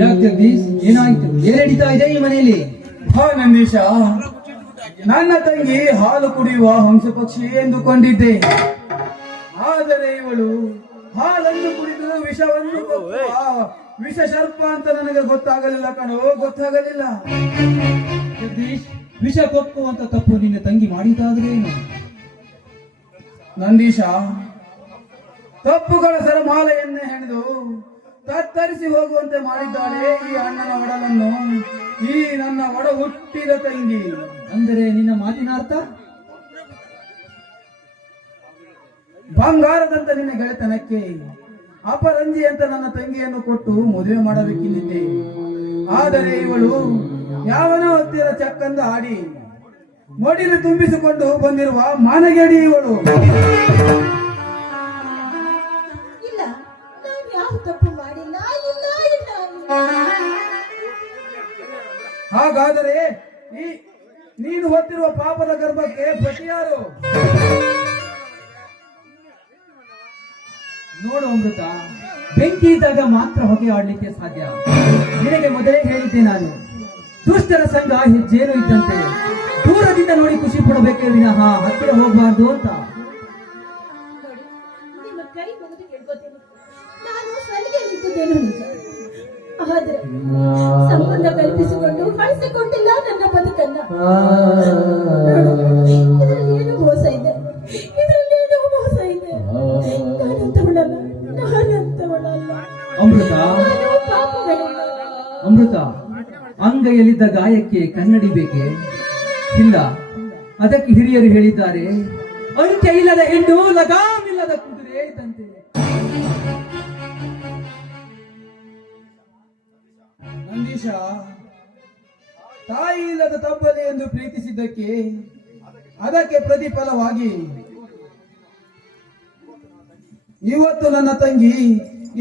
ಯಾಕೆ ಜಗದೀಶ್, ಏನಾಯ್ತು? ಏನ್ ನಡೀತಾ ಇದೆ ಈ ಮನೆಯಲ್ಲಿ? ಹಾ ನಂದೀಶ, ನನ್ನ ತಂಗಿ ಹಾಲು ಕುಡಿಯುವ ಹಂಸ ಪಕ್ಷಿ ಎಂದುಕೊಂಡಿದ್ದೆ. ಆದರೆ ಇವಳು ಹಾಲನ್ನು ಕುಡಿದು ವಿಷವನ್ನು ವಿಷ ಸರ್ಪ ಅಂತ ನನಗೆ ಗೊತ್ತಾಗಲಿಲ್ಲ ಕಣೋ, ಗೊತ್ತಾಗಲಿಲ್ಲ. ಜಗದೀಶ್, ವಿಷ ಕೊಕ್ಕುವಂತ ತಪ್ಪು ನಿನ್ನ ತಂಗಿ ಮಾಡಿದ್ದಾದ್ರೇನು? ನಂದೀಶ, ತಪ್ಪುಗಳ ಸರಮಾಲೆಯನ್ನೇ ಹೆಣೆದು ತತ್ತರಿಸಿ ಹೋಗುವಂತೆ ಮಾಡಿದ್ದಾಳೆ ಈ ಅಣ್ಣನ ಒಡಲನ್ನು ಈ ನನ್ನ ಒಡ ಹುಟ್ಟಿದ ತಂಗಿ. ಅಂದರೆ ನಿನ್ನ ಮಾತಿನ ಅರ್ಥ? ಬಂಗಾರದಂತ ನಿನ್ನ ಗೆಳೆತನಕ್ಕೆ ಅಪರಂಜಿ ಅಂತ ನನ್ನ ತಂಗಿಯನ್ನು ಕೊಟ್ಟು ಮದುವೆ ಮಾಡಬೇಕಿದ್ದೆ. ಆದರೆ ಇವಳು ಯಾವನೋ ಹತ್ತಿರ ಚಕ್ಕಂದ ಆಡಿ ಮೊಡಿಲು ತುಂಬಿಸಿಕೊಂಡು ಬಂದಿರುವ ಮಾನಗೇಡಿ ಇವಳು. ಇಲ್ಲ, ನಾನು ಯಾವ ತಪ್ಪು ಮಾಡಿಲ್ಲ. ಇಲ್ಲ ಇಲ್ಲ. ಹಾಗಾದರೆ ಈ ನೀನು ಹೊತ್ತಿರುವ ಪಾಪದ ಗರ್ಭಕ್ಕೆ ಪತಿಯಾರು? ನೋಡು ಅಮೃತ, ಬೆಂಕಿ ಇದ್ದಾಗ ಮಾತ್ರ ಹೊಗೆ ಆಡ್ಲಿಕ್ಕೆ ಸಾಧ್ಯ. ನಿನಗೆ ಮೊದಲೇ ಹೇಳಿದ್ದೆ ನಾನು, ದುಷ್ಟರ ಸಂಘ ಹೆಜ್ಜೇನು ಇದ್ದಂತೆ, ದೂರದಿಂದ ನೋಡಿ ಖುಷಿ ಪಡಬೇಕೇ ವಿನಃ ಹತ್ತಿರ ಹೋಗಬಾರ್ದು ಅಂತ. ನೋಡಿ, ನಿಮ್ಮ ಕೈ ಬಂದು ಕೇಳ್ಕೊತೀನಿ. ನಾನು ಸಲಿಗೆಯಲ್ಲಿದ್ದೇನು ನಿಜ, ಆದ್ರೆ ಸಂಬಂಧ ಕಲ್ಪಿಸಿಕೊಂಡು ಕಳಿಸಿಕೊಂಡಿಲ್ಲ ನನ್ನ ಬದುಕನ್ನ. ಇದರಲ್ಲಿ ಏನು ಮೋಸ ಇದೆ? ಇದರಲ್ಲಿ ಏನು ಮೋಸ ಇದೆ? ನಾನಂತವಳಲ್ಲ, ನಾನಂತವಳಲ್ಲ. ಅಮೃತ, ನಾನು ಪಾಪಗಳಿಲ್ಲ. ಅಮೃತ, ಅಂಗೈಯಲ್ಲಿದ್ದ ಗಾಯಕ್ಕೆ ಕನ್ನಡಿ ಬೇಕೆ? ಇಲ್ಲ, ಅದಕ್ಕೆ ಹಿರಿಯರು ಹೇಳಿದ್ದಾರೆ, ಅಂಕೆ ಇಲ್ಲದ ಹೆಣ್ಣು ಲಗಾಮಿಲ್ಲದ ಕುದುರೆ ಇದ್ದಂತೆ. ನಂದೀಶ, ತಾಯಿ ಇಲ್ಲದ ತಬ್ಬದೆ ಎಂದು ಪ್ರೀತಿಸಿದ್ದಕ್ಕೆ ಅದಕ್ಕೆ ಪ್ರತಿಫಲವಾಗಿ ಇವತ್ತು ನನ್ನ ತಂಗಿ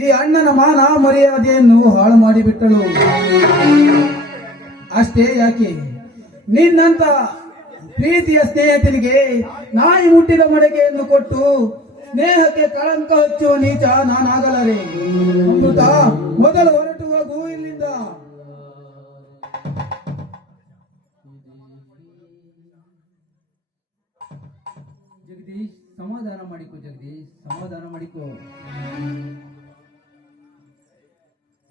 ಈ ಅಣ್ಣನ ಮಾನ ಮರ್ಯಾದೆಯನ್ನು ಹಾಳು ಮಾಡಿಬಿಟ್ಟಳು. ಅಷ್ಟೇ ಯಾಕೆ, ನಿನ್ನಂತ ಪ್ರೀತಿಯ ಸ್ನೇಹಿತನಿಗೆ ನಾಯಿ ಮುಟ್ಟಿದ ಮಡಕೆಯನ್ನು ಕೊಟ್ಟು ಸ್ನೇಹಕ್ಕೆ ಕಳಂಕ ಹಚ್ಚುವ ನೀಚ ನಾನಾಗಲಾರೆ. ಅಮೃತ, ಮೊದಲು ಹೊರಟು ಹೋಗು ಇಲ್ಲಿಂದ. ಜಗದೀಶ್, ಸಮಾಧಾನ ಮಾಡಿಕೊ. ಜಗದೀಶ್, ಸಮಾಧಾನ ಮಾಡಿಕೊ.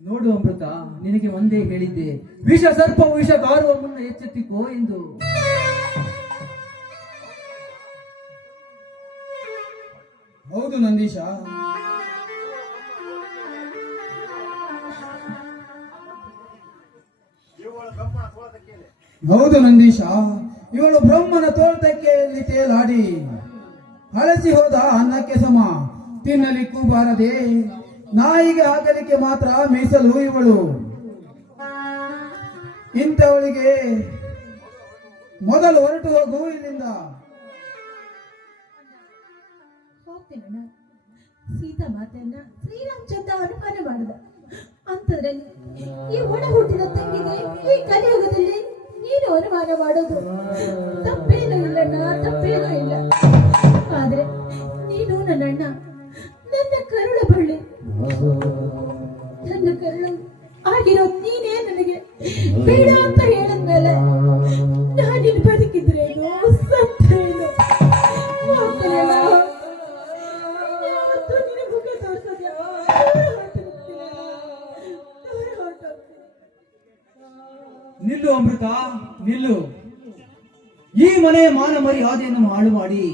ನೋಡು ಅಮೃತ, ನಿನಗೆ ಒಂದೇ ಹೇಳಿದ್ದೆ, ವಿಷ ಸರ್ಪವು ವಿಷ ಕಾರುವ ಮುನ್ನ ಎಚ್ಚೆತ್ತಿಕೋ ಎಂದು. ಹೌದು ನಂದೀಶ, ಹೌದು ನಂದೀಶ, ಇವಳು ಬ್ರಹ್ಮನ ತೋಳ್ತಕ್ಕೆಯಲ್ಲಿ ತೇಲಾಡಿ ಹಳಸಿ ಹೋದ ಅನ್ನಕ್ಕೆ ಸಮ, ತಿನ್ನಲಿಕ್ಕೂ ಬಾರದೆ ನಾಯಿಗೆ ಹಾಕಲಿಕ್ಕೆ ಮಾತ್ರ ಮೀಸಲು ಇವಳು. ಇಂಥವಳಿಗೆ ಮೊದಲು ಹೊರಟು ಹೋಗು ಇಲ್ಲಿಂದ. ಹೋಗ್ತೇನಣ್ಣ. ಸೀತಾ ಮಾತೆಯನ್ನ ಶ್ರೀರಾಮಚಂದ್ರ ಅನುಮಾನ ಮಾಡಿದ ಅಂತದ್ರಲ್ಲಿ ಈ ಒಡ ಹುಟ್ಟಿದ ತಂಗಿಗೆ ಈ ಕಲಿಯುಗದಲ್ಲಿ ನೀನು ಅನುಮಾನ ಮಾಡೋದು ತಪ್ಪೇನೂ ಇಲ್ಲಣ್ಣ, ತಪ್ಪೇನೂ ಇಲ್ಲ. ಆದ್ರೆ ನೀನು ನನ್ನ ಅಣ್ಣ, ನನ್ನ ಕರುಳ ಬಳ್ಳಿ, ನನ್ನ ಕರುಳು ಆಗಿರೋ ನೀನೇ ನನಗೆ ಬೇಡ ಅಂತ ಹೇಳಿದ್ಮೇಲೆ ನಾನಿನ್ ಬದುಕಿದ್ರೇನು ಸತ್ತೇನು? ಹೋಗ್ತೇನಣ್ಣ. ಯಾವತ್ತೂ ನಿನ್ನ ಮುಖ ತೋರಿಸೋದು ನಿಲ್ಲು ಅಮೃತ, ನಿಲ್ಲು. ಈ ಮನೆಯ ಮಾನ ಮರ್ಯಾದೆಯನ್ನು ಹಾಳು ಮಾಡಿ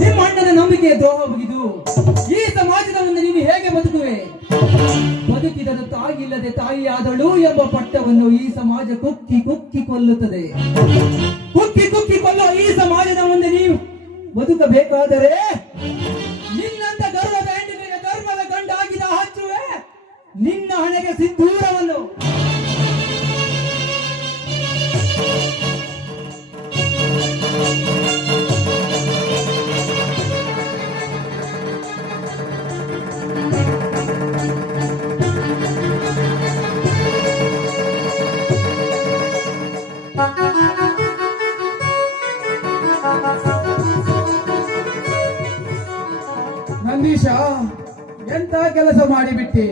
ನಿಮ್ಮ ಅಣ್ಣನ ನಂಬಿಕೆಯ ದ್ರೋಹ ಮುಗಿದು ಈ ಸಮಾಜದ ಮುಂದೆ ನೀನು ಹೇಗೆ ಬದುಕುವೆ? ಬದುಕಿದನು ತಾಯಿಲ್ಲದೆ ತಾಯಿಯಾದಳು ಎಂಬ ಪಟ್ಟವನ್ನು ಈ ಸಮಾಜ ಕುಕ್ಕಿ ಕುಕ್ಕಿ ಕೊಲ್ಲುತ್ತದೆ. ಕುಕ್ಕಿ ಕುಕ್ಕಿ ಕೊಲ್ಲೋ ಈ ಸಮಾಜದ ಮುಂದೆ ನೀವು ಬದುಕಬೇಕಾದರೆ ನಿನ್ನಂತ ಗರ್ವದ ಹೆಂಡಿನಿಗೆ ಗರ್ವದ ಗಂಡಾಗಿದ ಹಚ್ಚುವೆ ನಿನ್ನ ಹಣೆಗೆ ಸಿಂಧೂರವನ್ನು. ನಂದೀಶ, ಎಂತ ಕೆಲಸ ಮಾಡಿಬಿಟ್ಟೆ.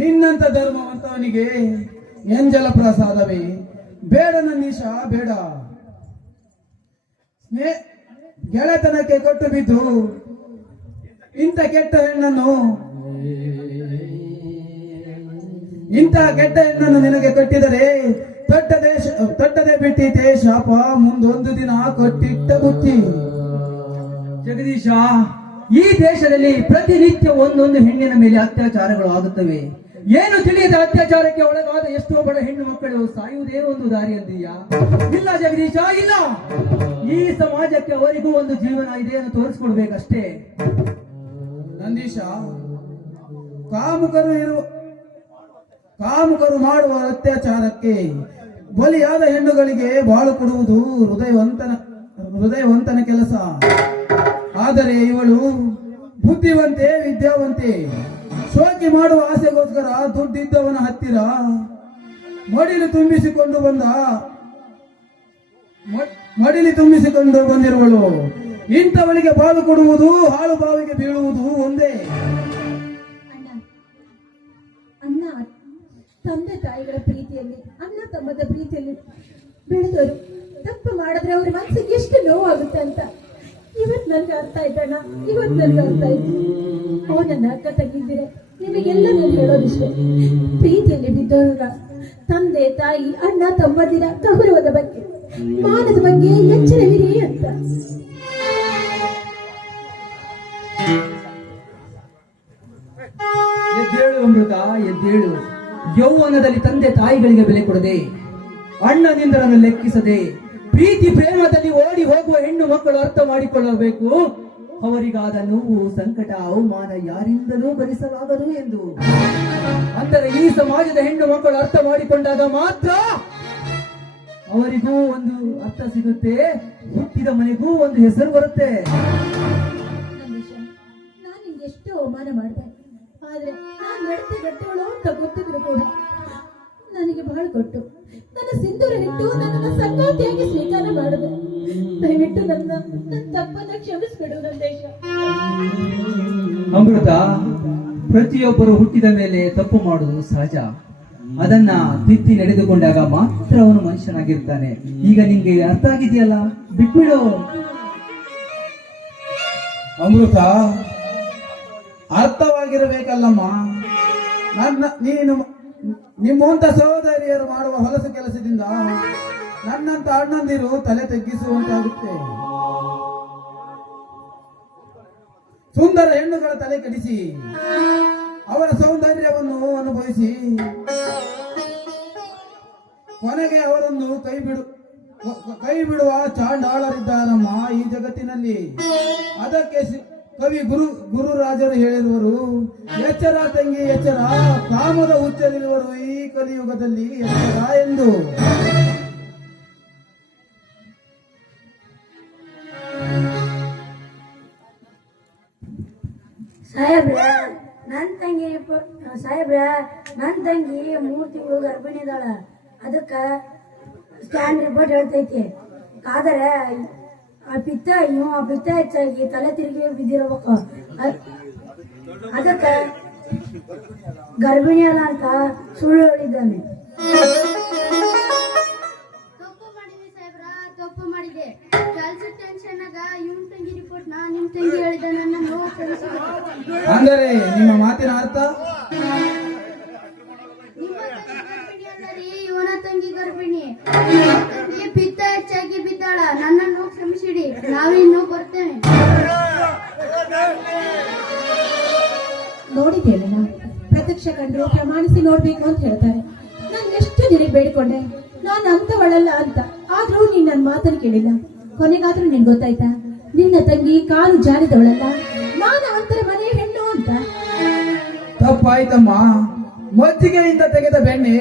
ನಿನ್ನಂತ ಧರ್ಮವಂತವನಿಗೆ ಎಂಜಲ ಪ್ರಸಾದವೇ ಬೇಡ ನಂದೀಶ ಬೇಡ. ಗೆಳೆತನಕ್ಕೆ ಕೊಟ್ಟು ಬಿದ್ದು ಇಂಥ ಕೆಟ್ಟ ಹೆಣ್ಣನ್ನು ನಿನಗೆ ಕಟ್ಟಿದರೆ ತೊಟ್ಟದೆ ಬಿಟ್ಟಿತೆ ಶಾಪ ಮುಂದೊಂದು ದಿನ ಕೊಟ್ಟಿಟ್ಟ ಬುತ್ತಿ. ಜಗದೀಶ, ಈ ದೇಶದಲ್ಲಿ ಪ್ರತಿನಿತ್ಯ ಒಂದೊಂದು ಹೆಣ್ಣಿನ ಮೇಲೆ ಅತ್ಯಾಚಾರಗಳು ಆಗುತ್ತವೆ. ಏನು ತಿಳಿಯದ ಅತ್ಯಾಚಾರಕ್ಕೆ ಒಳಗಾದ ಎಷ್ಟೋ ಬಡ ಹೆಣ್ಣು ಮಕ್ಕಳು ಸಾಯುವುದೇ ಒಂದು ದಾರಿ ಅಂದೀಯಾ? ಇಲ್ಲ ಜಗದೀಶ, ಇಲ್ಲ. ಈ ಸಮಾಜಕ್ಕೆ ಅವರಿಗೂ ಒಂದು ಜೀವನ ಇದೆ ಎಂದು ತೋರಿಸ್ಕೊಡ್ಬೇಕಷ್ಟೇ. ನಂದೀಶ, ಕಾಮುಕರು ಮಾಡುವ ಅತ್ಯಾಚಾರಕ್ಕೆ ಬಲಿಯಾದ ಹೆಣ್ಣುಗಳಿಗೆ ಬಾಳು ಕೊಡುವುದು ಹೃದಯವಂತನ ಕೆಲಸ. ಆದರೆ ಇವಳು ಬುದ್ಧಿವಂತೆ, ವಿದ್ಯಾವಂತೆ. ಶೋಕಿ ಮಾಡುವ ಆಸೆಗೋಸ್ಕರ ದುಡ್ಡಿದ್ದವನ ಹತ್ತಿರ ಮಡಿಲು ತುಂಬಿಸಿಕೊಂಡು ಬಂದಿರುವಳು. ಇಂಥವಳಿಗೆ ಬಾಳು ಕೊಡುವುದು ಹಾಳು ಬಾವಿಗೆ ಬೀಳುವುದು ಒಂದೇ. ಅಣ್ಣ ತಂದೆ ತಾಯಿಗಳ ಪ್ರೀತಿಯಲ್ಲಿ, ಅಣ್ಣ ತಮ್ಮದ ಪ್ರೀತಿಯಲ್ಲಿ ಬೆಳೆದವರು ತಪ್ಪು ಮಾಡಿದ್ರೆ ಅವ್ರ ಮನಸ್ಸಿಗೆ ಎಷ್ಟು ನೋವಾಗುತ್ತೆ ಅಂತ ಇವತ್ತು ನನ್ಗೆ ಅರ್ಥ ಆಯ್ತಣ್ಣ. ಇವತ್ತು ನನ್ಗೆ ಅರ್ಥ ಆಯ್ತು. ಅವ್ರು ನನ್ನ ಅಕ್ಕ ತಂಗಿದ್ದೀರ, ನಿಮಗೆಲ್ಲ ನಾನು ಹೇಳೋದಿಷ್ಟೇ. ಪ್ರೀತಿಯಲ್ಲಿ ಬಿದ್ದವರ ತಂದೆ ತಾಯಿ ಅಣ್ಣ ತಮ್ಮದಿರ ಗೌರವದ ಬಗ್ಗೆ, ಮಾನದ ಬಗ್ಗೆ ಎಚ್ಚರವಿರಿ ಅಂತ. ಎದ್ದೇಳು ಅಮೃತ, ಎದ್ದೇಳು. ಯೌವನದಲ್ಲಿ ತಂದೆ ತಾಯಿಗಳಿಗೆ ಬೆಲೆ ಕೊಡದೆ, ಅಣ್ಣನಿಂದರನ್ನು ಲೆಕ್ಕಿಸದೆ, ಪ್ರೀತಿ ಪ್ರೇಮದಲ್ಲಿ ಓಡಿ ಹೋಗುವ ಹೆಣ್ಣು ಮಕ್ಕಳು ಅರ್ಥ ಮಾಡಿಕೊಳ್ಳಬೇಕು, ಅವರಿಗಾದ ನೋವು, ಸಂಕಟ, ಅವಮಾನ ಯಾರಿಂದಲೂ ಭರಿಸಲಾಗದು ಎಂದು. ಅಂದರೆ ಈ ಸಮಾಜದ ಹೆಣ್ಣು ಮಕ್ಕಳು ಅರ್ಥ ಮಾಡಿಕೊಂಡಾಗ ಮಾತ್ರ ಅವರಿಗೂ ಒಂದು ಅರ್ಥ ಸಿಗುತ್ತೆ, ಹುಟ್ಟಿದ ಮನೆಗೂ ಒಂದು ಹೆಸರು ಬರುತ್ತೆ. ನಾನು ನಿಂಗೆ ಎಷ್ಟು ಅವಮಾನ ಮಾಡಿದೆ, ಆದ್ರೆ ನಾನು ನಡತೆ ಗಟ್ಟವಳು ಅಂತ ಗೊತ್ತಿದ್ರು ಕೂಡ ನನಗೆ ಬಹಳ ಕೊಟ್ಟು ನನ್ನ ಸಿಂಧೂರ ಇಟ್ಟು ನನ್ನನ್ನು ಸಂಗಾತಿಯಾಗಿ ಸ್ವೀಕಾರ ಮಾಡಿದೆ. ದಯವಿಟ್ಟು ನನ್ನ ತಪ್ಪನ್ನ ಕ್ಷಮಿಸ್ಬಿಡು ನಂದೇಶ. ಅಮೃತ, ಪ್ರತಿಯೊಬ್ಬರು ಹುಟ್ಟಿದ ಮೇಲೆ ತಪ್ಪು ಮಾಡುವುದು ಸಹಜ. ಅದನ್ನ ತಿದ್ದಿ ನಡೆದುಕೊಂಡಾಗ ಮಾತ್ರ ಅವನು ಮನುಷ್ಯನಾಗಿರ್ತಾನೆ. ಈಗ ನಿಂಗೆ ಅರ್ಥ ಆಗಿದೆಯಲ್ಲ, ಬಿಟ್ಬಿಡು. ಅಮೃತ, ಅರ್ಥವಾಗಿರಬೇಕಲ್ಲಮ್ಮ. ನಿಮ್ಮಂತ ಸಹೋದರಿಯರು ಮಾಡುವ ಹೊಲಸು ಕೆಲಸದಿಂದ ನನ್ನಂತ ಅಣ್ಣಂದಿರು ತಲೆ ತಗ್ಗಿಸುವಂತಾಗುತ್ತೆ. ಸುಂದರ ಹೆಣ್ಣುಗಳ ತಲೆ ಕೆಡಿಸಿ ಅವರ ಸೌಂದರ್ಯವನ್ನು ಅನುಭವಿಸಿ ಕೊನೆಗೆ ಅವರನ್ನು ಕೈ ಬಿಡುವ ಚಾಂಡಾಳರಿದ್ದಾರಮ್ಮ ಈ ಜಗತ್ತಿನಲ್ಲಿ. ಅದಕ್ಕೆ ಕವಿ ಗುರುರಾಜರು ಹೇಳಿರುವರು, ಎಚ್ಚರ ತಂಗಿ ಎಚ್ಚರ, ಕಾಮದ ಹುಚ್ಚರಿರುವರು ಈ ಕಲಿಯುಗದಲ್ಲಿ ಎಚ್ಚರ ಎಂದು. ಸಾಹೇಬ್ರ, ನನ್ ತಂಗಿ 3 ತಿಂಗಳು ಗರ್ಭಿಣಿ ಇದ್ದಾಳ. ಅದಕ್ಕ ಸ್ಕ್ಯಾನ್ ರಿಪೋರ್ಟ್ ಹೇಳ್ತೈತಿ. ಆದ್ರೆ ಆ ಪಿತ್ತ ಹೆಚ್ಚಾಗಿ ತಲೆ ತಿರುಗಿ ಬಿದ್ದಿರಬೇಕು. ಅದಕ್ಕ ಗರ್ಭಿಣಿ ಅಲ್ಲ ಅಂತ ಸುಳ್ಳು ಹೇಳಿದ್ದಾನೆ. ತಪ್ಪು ಮಾಡಿದೆ. ಕೆಲ್ಸದ ಟೆನ್ಷನ್ ಆಗ ಇವನ್ ತಂಗಿ ರಿಪೋರ್ಟ್ ನಿಮ್ ತಂಗಿ ಹೇಳಿದ ನನ್ನ ಅಂದರೆ ನಿಮ್ಮ ಮಾತಿನ ಅರ್ಥ ನಿಮ್ಮ ತಂಗಿ ಗರ್ಭಿಣಿ ಅಲ್ಲರಿ, ಇವನ ತಂಗಿ ಗರ್ಭಿಣಿ. ತಂಗಿ ಪಿತ್ತ ಹೆಚ್ಚಾಗಿ ಬಿದ್ದಾಳ, ನನ್ನನ್ನು ಕ್ಷಮಿಸಿಡಿ, ನಾವಿನ್ನೂ ಬರ್ತೇವೆ. ನೋಡಿದ್ದೇನೆ, ಪ್ರತ್ಯಕ್ಷ ಕಂಡ್ರು ಪ್ರಮಾಣಿಸಿ ನೋಡ್ಬೇಕು ಅಂತ ಹೇಳ್ತಾರೆ. ನಾನು ಎಷ್ಟು ನಿನಗೆ ಬೇಡಿಕೊಂಡೆ ನಾನು ಅಂತವಳಲ್ಲ ಅಂತ, ಆದ್ರೂ ನೀನ್ ನನ್ನ ಮಾತನ್ನು ಕೇಳಿಲ್ಲ. ಕೊನೆಗಾದ್ರೂ ನಿನ್ ಗೊತ್ತಾಯ್ತಾ ನಿನ್ನ ತಂಗಿ ಕಾಲು ಜಾರಿದವಳಲ್ಲ, ನಾನು ಅಂತರ ಮನೆ ಹೆಣ್ಣು ಅಂತ. ತಪ್ಪಾಯ್ತಮ್ಮ. ಮಜ್ಜಿಗೆಯಿಂದ ತೆಗೆದ ಬೆಣ್ಣೆ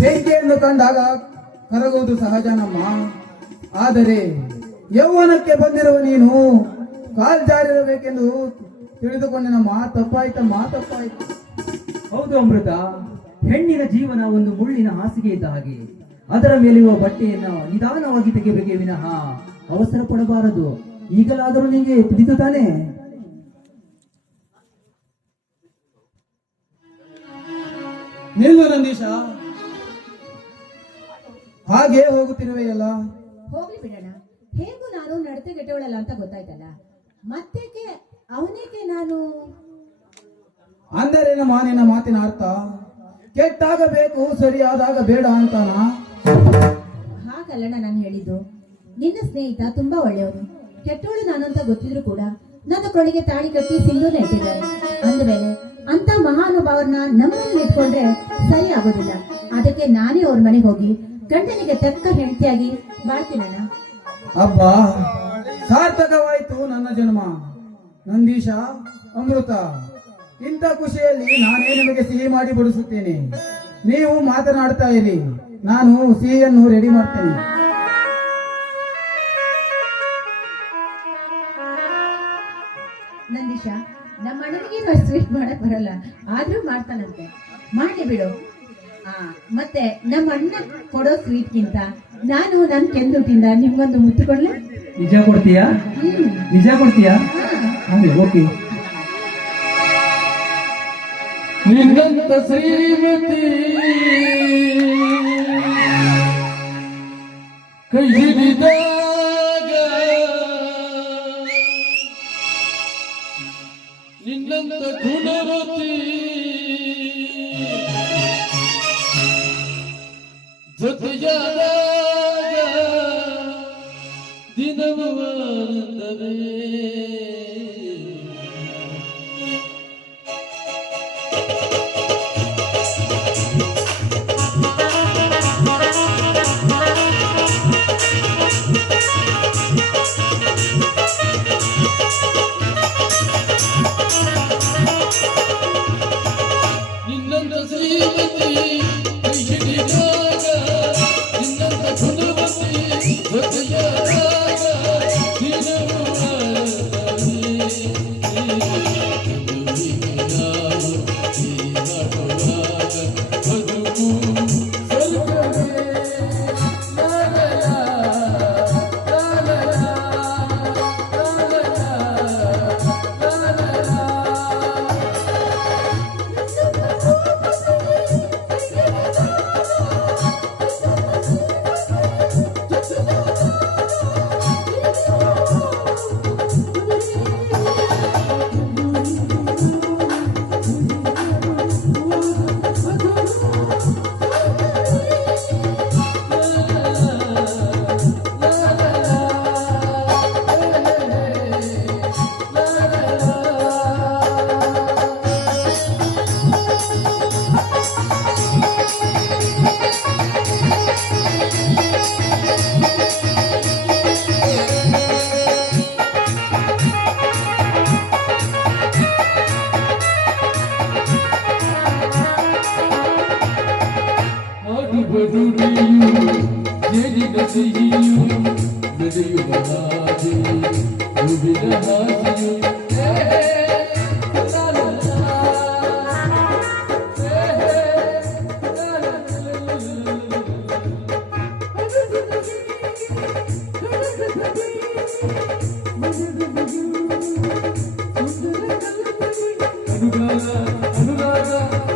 ಬೆಂಕಿಯನ್ನು ಕಂಡಾಗ ಕರಗುವುದು ಸಹಜನಮ್ಮ. ಆದರೆ ಯೌವನಕ್ಕೆ ಬಂದಿರುವ ನೀನು ಕಾಲ್ ಜಾರಿರಬೇಕೆಂದು ತಿಳಿದುಕೊಂಡೆನಮ್ಮ. ತಪ್ಪಾಯ್ತಮ್ಮ, ತಪ್ಪಾಯ್ತು. ಹೌದು ಅಮೃತ, ಹೆಣ್ಣಿನ ಜೀವನ ಒಂದು ಮುಳ್ಳಿನ ಹಾಸಿಗೆ ಇದ್ದ ಹಾಗೆ. ಅದರ ಮೇಲಿರುವ ಬಟ್ಟೆಯನ್ನು ನಿಧಾನವಾಗಿ ತೆಗೆಯಬೇಕೇ ವಿನಃ ಅವಸರ ಪಡಬಾರದು. ಈಗಲಾದರೂ ನಿಮಗೆ ತಿಳಿದು ತಾನೆ? ನಿಲ್ಲು ನಂದೀಶ, ಹಾಗೆ ಹೋಗುತ್ತಿರುವೆಯಲ್ಲ. ಹೋಗ್ಲಿ ಬಿಡೋಣ. ಹೇಗೂ ನಾನು ನಡತೆಗೆಟ್ಟವಳಲ್ಲ ಅಂತ ಗೊತ್ತಾಯ್ತಲ್ಲ, ಮತ್ತೇಕೆ ಅವನೇಕೆ ನಾನು ಅಂದರೇನು ಮಾನಿನ ಮಾತಿನ ಅರ್ಥ? ಕೆಟ್ಟಾಗ ಬೇಕು, ಸರಿಯಾದಾಗ ಬೇಡ ಅಂತಾನ? ಹಾಗಲ್ಲಣ್ಣ ನಾನು ಹೇಳಿದ್ದು. ನಿನ್ನ ಸ್ನೇಹಿತ ತುಂಬಾ ಒಳ್ಳೆಯವನು, ಕೆಟ್ಟವಳು ನಾನು ಅಂತ ಗೊತ್ತಿದ್ರು ಕೂಡ ನನ್ನ ಕೊಳಿಗೆ ತಾಳಿ ಕಟ್ಟಿ ಸಿಂಧೂರ ಇಟ್ಟಿದ್ದಾರೆ. ಅಂದಮೇಲೆ ಅಂತ ಮಹಾನುಭಾವರನ್ನ ನಮ್ಮಲ್ಲಿ ಇಟ್ಕೊಂಡ್ರೆ ಸರಿ ಆಗೋದಿಲ್ಲ. ಅದಕ್ಕೆ ನಾನೇ ಅವ್ರ ಮನೆಗೆ ಹೋಗಿ ಗಂಡನಿಗೆ ತಕ್ಕ ಹೆಂಡತಿಯಾಗಿ ಬಾಳ್ತೀನಣ್ಣ. ಅಬ್ಬಾ, ಸಾರ್ಥಕವಾಯಿತು ನನ್ನ ಜನ್ಮ. ನಂದೀಶ, ಅಮೃತ, ಇಂಥ ಖುಷಿಯಲ್ಲಿ ನಾನೇ ನಿಮಗೆ ಸಿಹಿ ಮಾಡಿ ಬಡಿಸುತ್ತೇನೆ. ನೀವು ಮಾತನಾಡ್ತಾ ಇರಿ, ನಾನು ಸಿಹಿಯನ್ನು ರೆಡಿ ಮಾಡ್ತೇನೆ. ನಂದೀಶ, ನಮ್ಮ ಅಣ್ಣನಿಗೆ ಸ್ವೀಟ್ ಮಾಡಕ್ ಬರಲ್ಲ, ಆದ್ರೂ ಮಾಡ್ತಾನಂತೆ. ಮಾಡಿ ಬಿಡು. ಮತ್ತೆ ನಮ್ಮ ಅಣ್ಣ ಕೊಡೋ ಸ್ವೀಟ್ಗಿಂತ ನಾನು ನನ್ನ ಕೆಂದುಟಿಂದ ನಿಮ್ಗೊಂದು ಮುತ್ತು ಕೊಡ್ಲ? ನಿಜ ಕೊಡ್ತೀಯಾ? ನಿಜ ಕೊಡ್ತೀಯಾ? ಹಾಗೆ ಓಕೆ. ನಿನ್ನಂತ ಶ್ರೀಮತಿ ಕೈ ಹಿಡಿದಾಗ, ನಿನ್ನಂತ ಗುಣವತಿ ಜೊತೆಯಾದಾಗ ದಿನವೂ ಆನಂದವೇ. ನಿನ್ನಂತ ಶ್ರೀಮತಿ ಕೈ ಹಿಡಿದಾಗ, ನಿನ್ನಂತ ಗುಣವತಿ ಜೊತೆಯಾದಾಗ ದಿನವೂ ಆನಂದವೇ. ಬದುಕು ಸ್ವರ್ಗವೇ. ಸಿಹಿಯು ನಡೆಯುವ ಹಾಗೆ ಹೂವಿನ ಹಾಗೆಯು ಅನುರಾಗ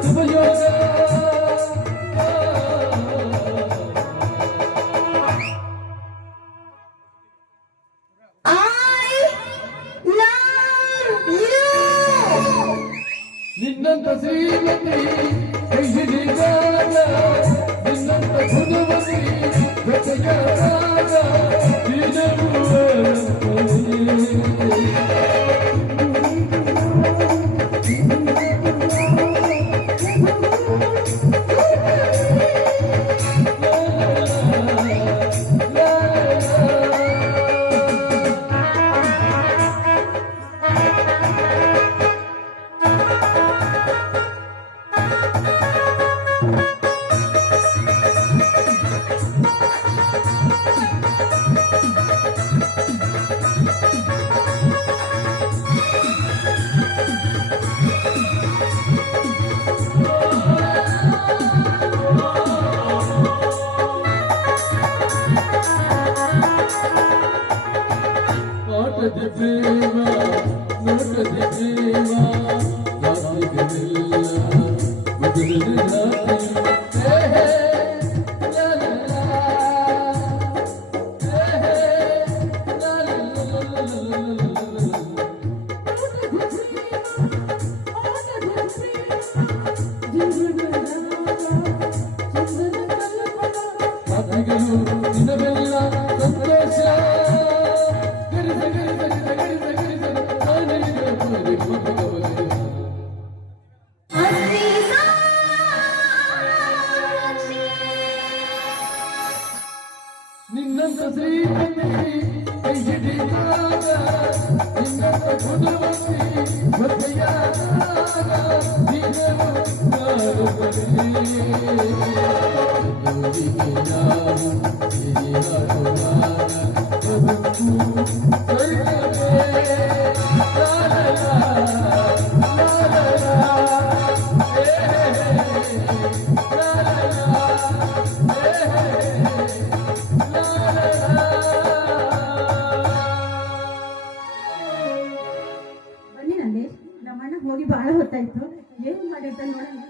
ಶುಭಯೋಗ ನಿನ್ನಂತ ಶ್ರೀಮತಿ ಕೈ ಹಿಡಿದಾಗ ನಿನ್ನಂತ ಗುಣವತಿ ಜೊತೆಗಾದಾಗ ಆಟದ ಪ್ರೇಮ ನೋಟದ ಪ್ರೇಮ ರಾತ್ರಿಗಳೆಲ್ಲ ದಿನವೆಲ್ಲ ಸಂತೋಷ ಗರಿಸ ಗರಿಸ ಗರಿಸ ಗರಿಸ ನಿನ್ನಂತ ಶ್ರೀಮತಿ ಕೈ ಹಿಡಿದಾಗ ನಿನ್ನಂತ ಗುಣವತಿ ಮದುವೆಯಾದಾಗ ನೀನನ್ನು ನಾನು ಬರಲಿ ಜೋಡಿಗೆ ನಾವು ಹಿರಿಯಾಡುವಾಗ ಬದುಕು ಸ್ವರ್ಗವೇ ಬನ್ನಿ ನಂದೇಶ್ ನಮ್ಮಣ್ಣ ಹೋಗಿ ಬಹಳ ಹೊತ್ತಾಯ್ತು ಏನ್ ಮಾಡಿರ್ತಾನೆ ನೋಡೋಣ